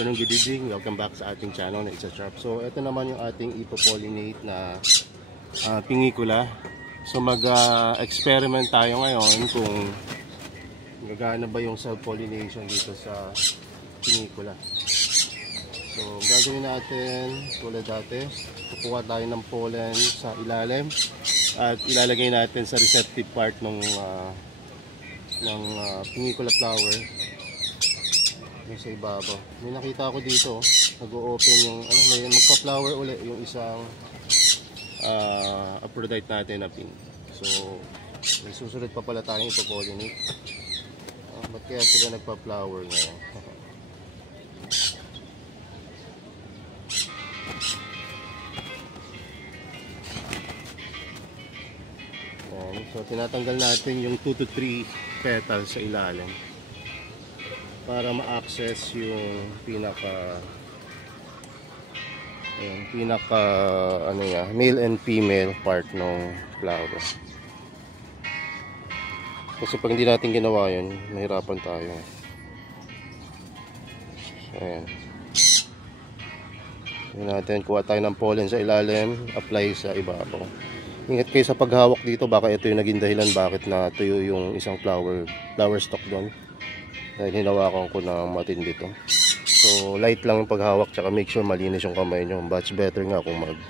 afternoon, good evening. Welcome back sa ating channel na It's a Sharp. So, ito naman yung ating ipopollinate na pingikula. So, mag-experiment tayo ngayon kung gagana ba yung self-pollination dito sa pingikula. So, gagawin natin tulad dati. Kukuha tayo ng pollen sa ilalim at ilalagay natin sa receptive part ng pingikula flower sa ibabaw. May nakita ako dito, nag-o-open yung may magpa-flower uli yung isang Aphrodite natin na pink. So, may susunod pa pala tayong ipopollinate. Ba't kaya sila nagpa-flower ngayon? So, tinatanggal natin yung 2 to 3 petals sa ilalim para ma-access yung pinaka male and female part ng flower. Kasi pag hindi natin ginawa yun, mahirapan tayo. Ayan. Ayan natin, kuha tayo ng pollen sa ilalim, apply sa ibabaw. Ingat kayo sa paghawak dito, baka ito yung naging dahilan bakit natuyo yung isang flower stalk doon. Dahil hinawakan ko na matindi to. So light lang yung paghawak, tsaka make sure malinis yung kamay nyo. Much better nga kung mag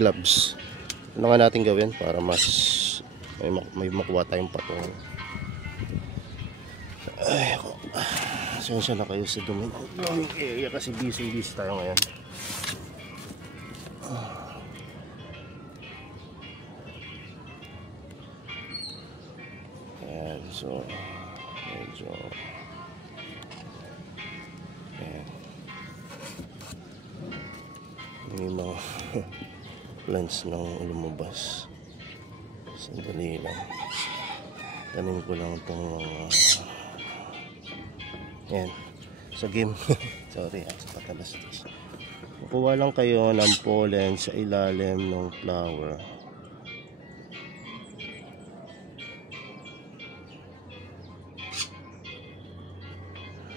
gloves. Ano nga natin gawin para mas may makuha tayong patong. Ay ako, sensya na kayo sa duming area kasi busy tayo ngayon. So, medyo may mga plants nang lumabas. Sandali lang. Tanim ko lang itong sa game. Sorry, patalas. Kukuha lang kayo ng pollen sa ilalim ng flower.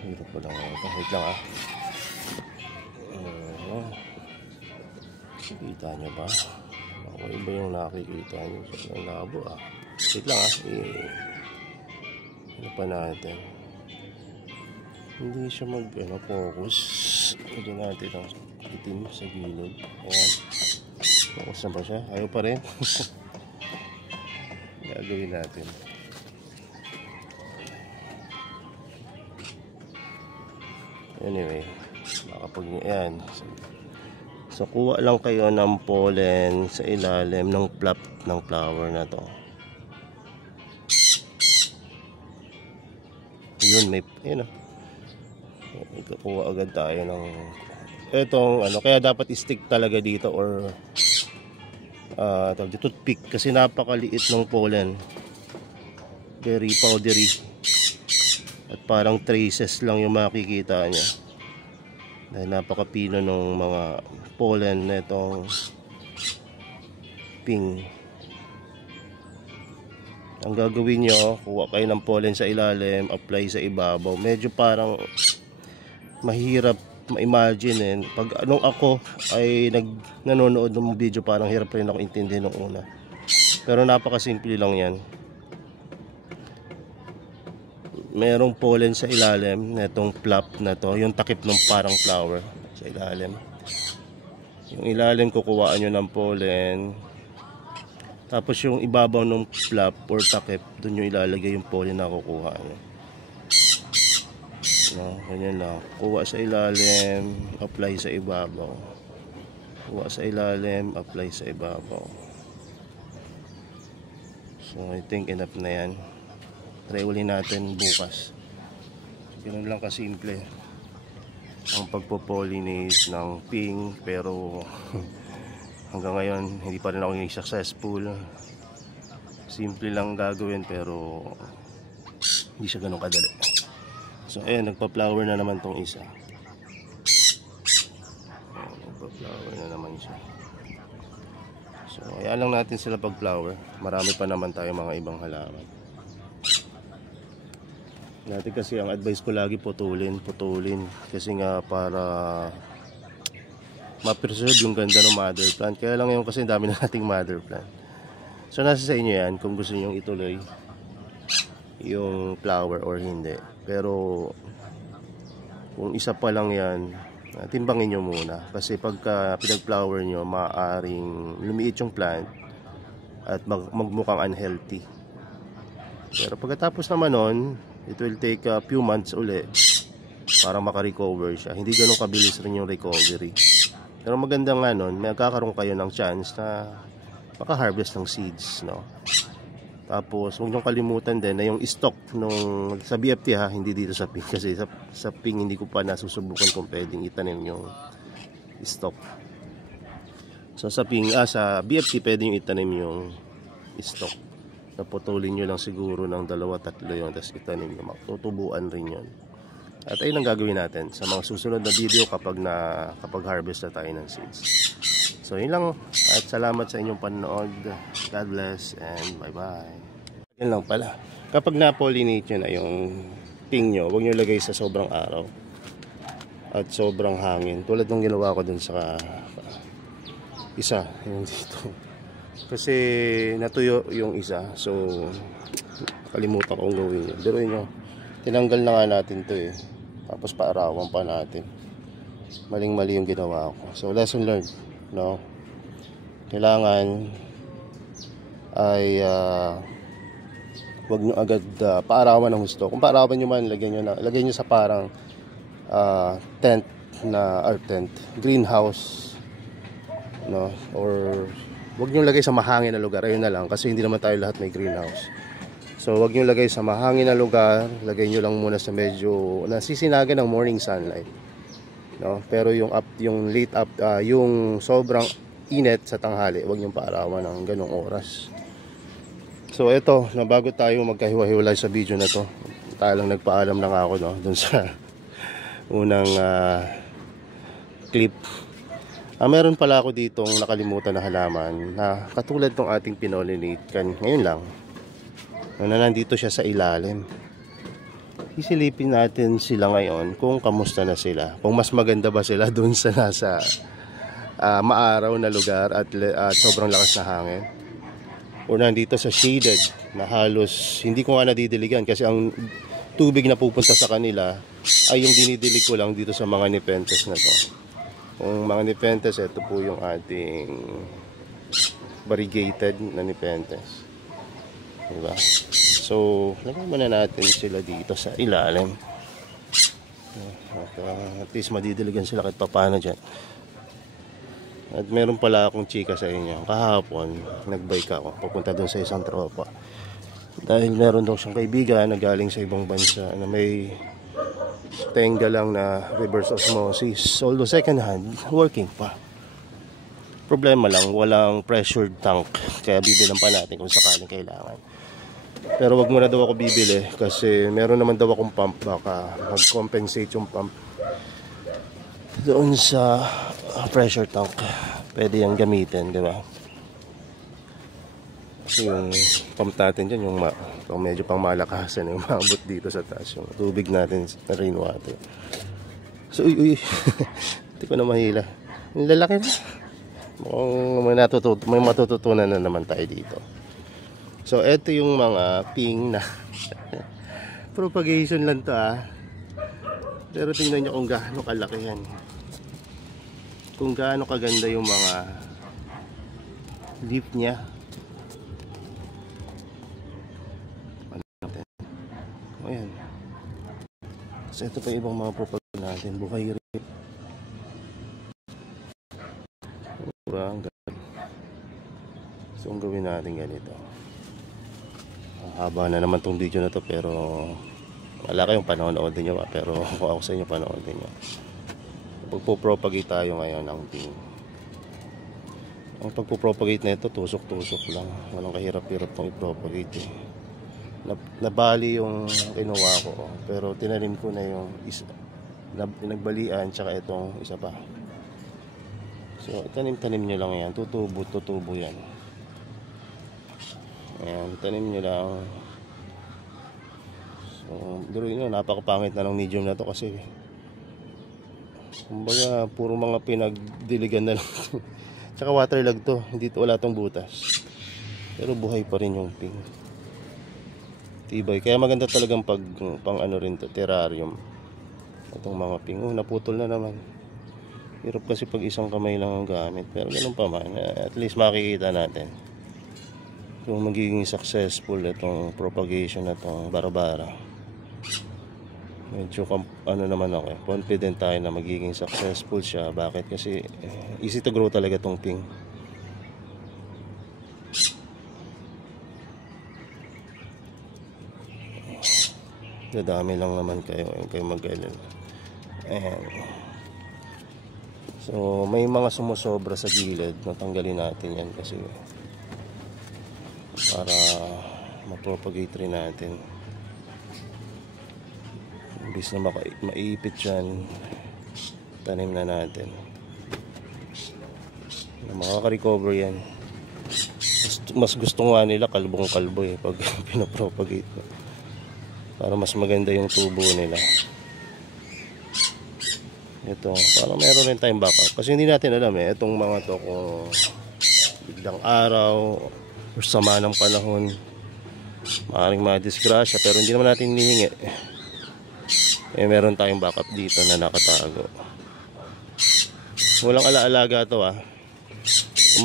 Hirap ko lang ito. Wait lang Kita nyo ba? Ako iba yung nakikita nyo. Ang labo Wait lang ano pa natin? Hindi siya focus. Lagyan natin ang itim sa gilid. Ayan. Focus na ba siya? Ayaw pa rin. Gagawin natin. Anyway, makapag yan. So kuha lang kayo ng pollen sa ilalim ng flap ng flower na to. Yun, may kukuha agad tayo ng etong kaya dapat stick talaga dito or toothpick kasi napakaliit ng pollen. Very powdery. At parang traces lang yung makikita niya. Dahil napakapino ng mga pollen na itong pink. Ang gagawin nyo, kuha kayo ng pollen sa ilalim, apply sa ibabaw. Medyo parang mahirap ma-imagine Pag ako ay nanonood ng video, parang hirap rin ako intindihin nung una. Pero napakasimple lang yan. Merong pollen sa ilalim netong flap na to, yung takip ng parang flower sa ilalim. Yung ilalim kukuhaan nyo ng pollen, tapos yung ibabaw ng flap or takip, dun yung ilalagay yung pollen na kukuha nyo. Ganyan lang, kuha sa ilalim, apply sa ibabaw. Kuha sa ilalim, apply sa ibabaw. So I think enough na yan. Try uli natin bukas. Ganun lang kasimple ang pagpo-pollinate ng pink, pero hanggang ngayon hindi pa rin ako successful. Simple lang gagawin pero hindi siya ganun kadali. So ayan, nagpa-flower na naman tong isa. Nagpa-flower na naman siya. So ayan lang natin sila pag-flower. Marami pa naman tayo mga ibang halaman. Dati kasi ang advice ko lagi putulin. Kasi nga para ma-preserve yung ganda ng mother plant. Kaya lang ngayon kasi dami na nating mother plant. So nasa sa inyo yan kung gusto niyo ituloy yung flower or hindi. Pero kung isa pa lang yan, timbangin nyo muna. Kasi pagka pinag-flower nyo, maaaring lumiit yung plant at magmukhang unhealthy. Pero pagkatapos naman nun, it will take a few months uli para makarecover siya. Hindi ganun kabilis rin yung recovery. Pero maganda nga nun, magkakaroon kayo ng chance na maka-harvest ng seeds, no? Tapos huwag niyong kalimutan din na yung stock nung sa BFT ha, hindi dito sa ping, kasi sa ping hindi ko pa nasusubukan kung pwedeng itanim yung stock. So sa ping, sa BFT pwedeng itanim yung stock. Naputulin nyo lang siguro ng 2-3 yun, tapos itanim nyo, tutubuan rin yun. At ayun ang gagawin natin sa mga susunod na video kapag harvest na tayo ng seeds. So yun lang, at salamat sa inyong panonood. God bless and bye bye. Yan lang pala, kapag na-pollinate nyo na yung ping nyo, huwag nyo lagay sa sobrang araw at sobrang hangin, tulad ng ginawa ko dun sa isa, yung dito. Kasi natuyo yung isa, so kalimutan kong gawin yun. Pero yun, tinanggal na nga natin to tapos paarawan pa natin. Maling-mali yung ginawa ko. So lesson learned, no? Kailangan ay wag nyo agad paarawan ng gusto. Kung paarawan nyo man, lagay nyo sa parang tent greenhouse, no? Or wag nyo lagay sa mahangin na lugar. Ayun na lang, kasi hindi naman tayo lahat may greenhouse. So wag nyo lagay sa mahangin na lugar, lagay nyo lang muna sa medyo nasisinagan ng morning sunlight, no? Pero yung yung sobrang init sa tanghali, wag nyo paarawan ng ganong oras. So ito, na bago tayo magkahiwa-hiwalay sa video na to, tayo lang nagpaalam lang ako, no, dun sa unang clip. Meron pala ako ditong nakalimutan na halaman na katulad ng ating pinollinate ngayon lang, na nandito siya sa ilalim. Isilipin natin sila ngayon kung kamusta na sila, kung mas maganda ba sila dun sa nasa maaraw na lugar at sobrang lakas na hangin, o nandito sa shaded na halos hindi ko nga nadidiligan, kasi ang tubig na pupunta sa kanila ay yung dinidilig ko lang dito sa mga nepenthes na to. Kung mga nepenthes, ito po yung ating variegated na nepenthes, diba? So lagyan muna natin sila dito sa ilalim at least madidiligan sila kahit paano dyan. At meron pala akong chika sa inyo. Kahapon, nagbike ako papunta doon sa isang tropa. Dahil meron daw siyang kaibigan na galing sa ibang bansa na may tenga lang na reverse osmosis. Although second hand, working pa. Problema lang, walang pressured tank. Kaya bibilan pa natin kung sakaling kailangan. Pero wag muna daw ako bibili kasi meron naman daw akong pump. Baka mag-compensate yung pump doon sa pressure tank. Pwede yung gamitin, di ba? Kasi yung pump natin dyan, yung medyo pang malakasan, yung maabot dito sa taas, yung tubig natin na rainwater. So uy hindi ko na mahila, yung lalaki na. Mukhang may matututunan na naman tayo dito. So eto yung mga ping na propagation lang to pero tingnan nyo kung gaano kalaki yan, kung gaano kaganda yung mga leaf niya. Ayan. So ito pa ibang mga propagation natin, buhay rin. Diba? So ang gawin natin ganito, haba na naman tong video na to, pero wala kayong panonoodin nyo, pero ako sa inyo panoodin nyo. Pagpo-propagate tayo ngayon ng ping. Ang pagpo-propagate na ito, tusok-tusok lang, walang kahirap-hirap pang i-propagate Nabali yung kinuha ko, pero tinanim ko na yung isa, nagbalian, tsaka itong isa pa. So tanim-tanim nyo lang yan, tutubo yan. Ayan, tanim nyo lang. So So, biruin nyo, napakapangit na ng medium na to kasi kumbaga puro mga pinagdiligan na lang. Tsaka waterlag to, hindi to, wala tong butas. Pero buhay pa rin yung ping. Tibay, kaya maganda talagang pang ano rin to, terrarium. Itong mga ping, naputol na naman. Hirap kasi pag isang kamay lang ang gamit. Pero ganun pa man, at least makikita natin kung magiging successful itong propagation na itong bara-bara. Medyo ano naman ako, confident tayo na magiging successful siya. Bakit? Kasi easy to grow talaga itong ping. Dadami lang naman kayo mag-alala. Ayan. So may mga sumusobra sa gilid, natanggalin natin yan kasi para mapropagate rin natin. Imbis na maiipit yan, tanim na natin na makaka-recover yan. Mas gusto nga nila kalbong kalbo pag pinapropagate, para mas maganda yung tubo nila. Ito, parang meron rin tayong backup kasi hindi natin alam itong mga to kung biglang araw o sama ng panahon maaaring madisgrasya, pero hindi naman natin hinihingi. Meron tayong backup dito na nakatago. Walang alaalaga to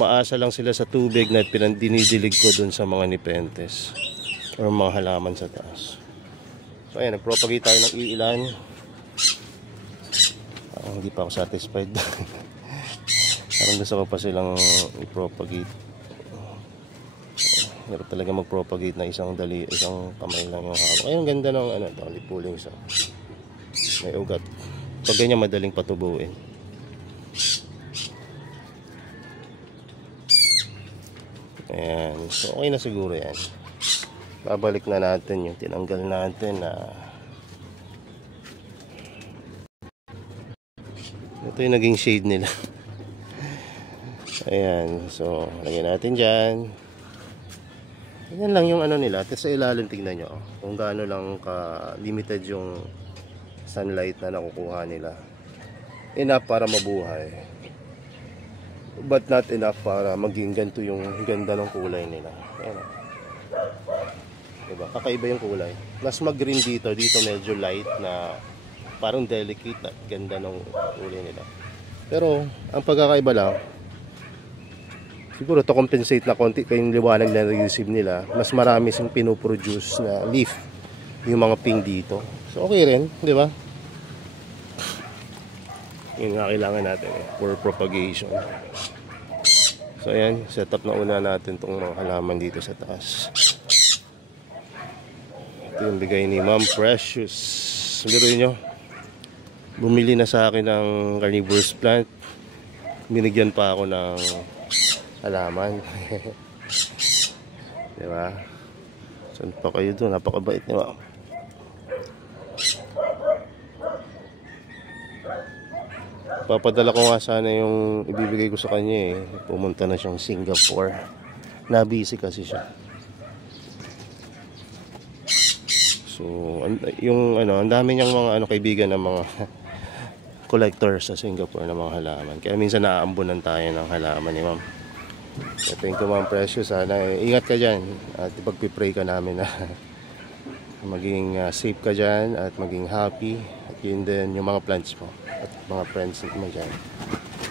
umaasa lang sila sa tubig na pinandinidilig ko dun sa mga nipentes or mga halaman sa taas. So ayan, nagpropagate tayo ng iilan. Hindi pa ako satisfied. Parang gusto ko pa silang i-propagate. Hirap talaga mag-propagate na isang kamay lang yung hawak. Ay, ang ganda ng lipuling sa may ugat. Pag ganyan, madaling patubuin. Ayan, so okay na siguro yan. Babalik na natin yung tinanggal natin na ito yung naging shade nila. Ayan, so lagyan natin dyan. Yan lang yung nila. At sa ilalim, tignan nyo kung gaano lang ka-limited yung sunlight na nakukuha nila. Enough para mabuhay, but not enough para maging ganito yung ganda ng kulay nila. Ayan, diba? Kakaiba yung kulay. Mas mag-green dito medyo light na parang delicate at ganda ng kulay nila. Pero ang pagkakaiba lang, siguro to compensate na konti kayong liwanag na receive nila, mas marami sing pinoproduce na leaf yung mga ping dito. So okay rin, di ba? Yung nga kailangan natin for propagation. So ayan, setup na una natin tong mga halaman dito sa taas. Ito yung bigay ni Ma'am Precious. Biruin nyo, bumili na sa akin ng carnivorous plant, binigyan pa ako ng halaman. Diba? Saan pa kayo doon? Napakabait niya. Papadala ko nga sana yung ibibigay ko sa kanya Pumunta na siyang Singapore. Na-busy kasi siya. So, yung ang dami niyang mga kaibigan ng mga collectors sa Singapore ng mga halaman. Kaya minsan naaambunan tayo ng halaman ni Ma'am. Thank you, Ma'am Precious. Sana ingat ka dyan at ipagpipray ka namin na maging safe ka dyan at maging happy. At yun din yung mga plants mo at mga friends mo dyan.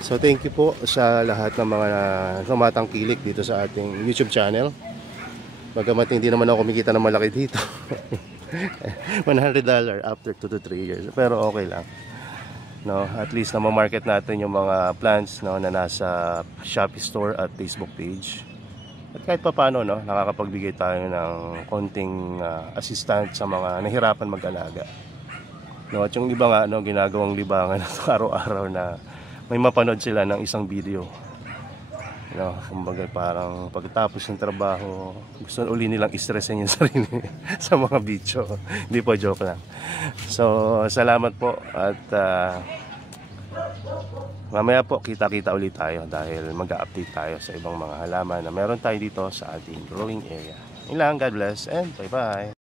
So thank you po sa lahat ng mga tumatangkilik dito sa ating YouTube channel. Bagamat hindi naman ako kumikita ng malaki dito. $100 after 2 to 3 years. Pero okay lang. No, at least na ma-market natin yung mga plants na nasa Shopee store at Facebook page. At kahit pa paano nakakapagbigay tayo ng konting assistance sa mga nahirapan mag-alaga. No, at yung iba nga ginagawang libangan araw-araw na may mapanood sila ng isang video. Kumbaga parang pagkatapos ng trabaho, gusto uli nilang i-stressin yung sarili sa mga video. Hindi po, joke lang. So, salamat po at mamaya po kita-kita ulit tayo dahil mag-update tayo sa ibang mga halaman na meron tayo dito sa ating growing area. Ilang, God bless and bye-bye.